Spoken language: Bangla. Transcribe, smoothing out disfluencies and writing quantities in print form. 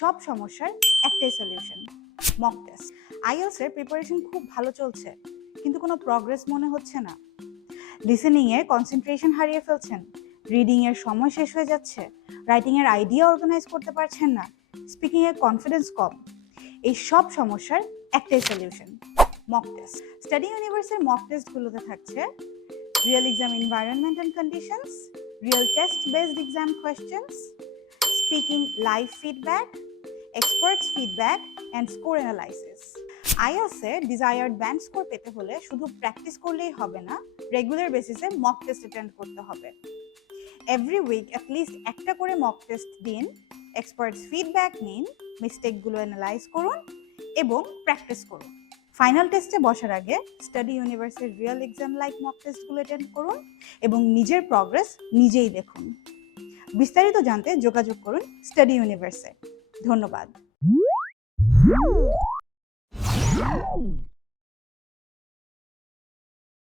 সব সমস্যার একটাই সলিউশন, মক টেস্ট। আইএলটিএস এর প্রিপারেশন খুব ভালো চলছে, কিন্তু কোনো প্রগ্রেস মনে হচ্ছে না। লিসেনিং এ কনসেন্ট্রেশন হারিয়ে ফেলছেন, রিডিং এর সময় শেষ হয়ে যাচ্ছে, রাইটিং এর আইডিয়া অর্গানাইজ করতে পারছেন না, স্পিকিং এর কনফিডেন্স কম। এই সব সমস্যার একটাই সলিউশন, মক টেস্ট। স্টাডি ইউনিভার্সের মক টেস্টগুলোতে থাকছে real exam environment and conditions, real test based exam questions, speaking live feedback, experts feedback and score analysis. IELTS A desired band score পেতে হলে শুধু প্র্যাকটিস করলেই হবে না, রেগুলার বেসিসে মক টেস্ট অ্যাটেন্ড করতে হবে। এভরি উইক অ্যাটলিস্ট একটা করে মক টেস্ট দিন, এক্সপার্টস ফিডব্যাক নিন, মিস্টেকগুলো অ্যানালাইজ করুন এবং প্র্যাকটিস করুন। ফাইনাল টেস্টে বসার আগে স্টাডি ইউনিভার্সের রিয়েল এক্সাম লাইক মক টেস্টগুলো অ্যাটেন্ড করুন এবং নিজের প্রগ্রেস নিজেই দেখুন। বিস্তারিত জানতে যোগাযোগ করুন স্টাডি ইউনিভার্সে। ধন্যবাদ।